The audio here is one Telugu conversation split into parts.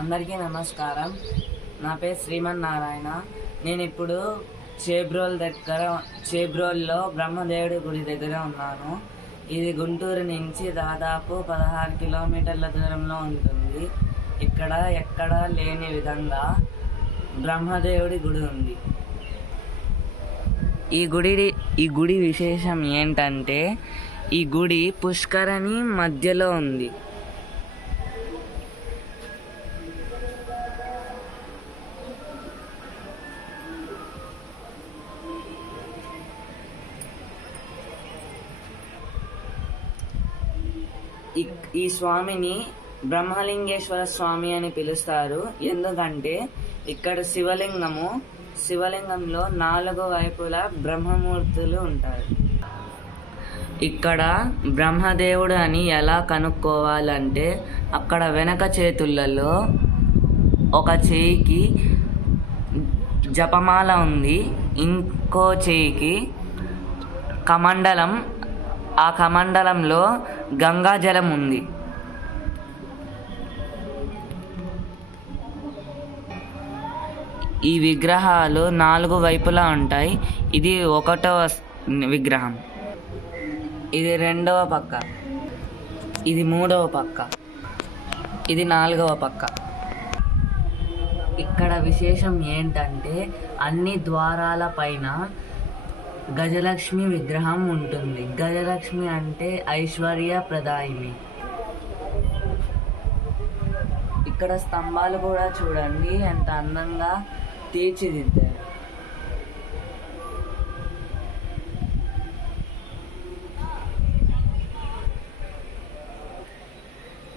అందరికీ నమస్కారం. నా పేరు శ్రీమన్నారాయణ. నేను ఇప్పుడు చేబ్రోల్లో బ్రహ్మదేవుడి గుడి దగ్గర ఉన్నాను. ఇది గుంటూరు నుంచి దాదాపు 16 కిలోమీటర్ల దూరంలో ఉంటుంది. ఇక్కడ ఎక్కడా లేని విధంగా బ్రహ్మదేవుడి గుడి ఉంది. ఈ గుడి విశేషం ఏంటంటే, ఈ గుడి పుష్కరిణి మధ్యలో ఉంది. ఈ స్వామిని బ్రహ్మలింగేశ్వర స్వామి అని పిలుస్తారు. ఎందుకంటే ఇక్కడ శివలింగంలో 4 వైపులా బ్రహ్మమూర్తులు ఉంటారు. ఇక్కడ బ్రహ్మదేవుడు అని ఎలా కనుక్కోవాలంటే, అక్కడ వెనక చేతులలో ఒక చేయికి జపమాల ఉంది, ఇంకో చేయికి కమండలం, ఆ కమండలంలో గంగాజలం ఉంది. ఈ విగ్రహాలు 4 వైపులా ఉంటాయి. ఇది 1వ విగ్రహం, ఇది 2వ పక్క, ఇది 3వ పక్క, ఇది 4వ పక్క. ఇక్కడ విశేషం ఏంటంటే, అన్ని ద్వారాల పైన గజలక్ష్మి విగ్రహం ఉంటుంది. గజలక్ష్మి అంటే ఐశ్వర్య ప్రదాయిని. ఇక్కడ స్తంభాలు కూడా చూడండి ఎంత అందంగా తీర్చిదిద్దారు.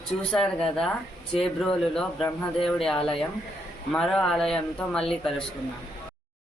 చూశారు కదా చేబ్రోలులో బ్రహ్మదేవుడి ఆలయం. మరో ఆలయంతో మళ్ళీ కలుసుకుందాం.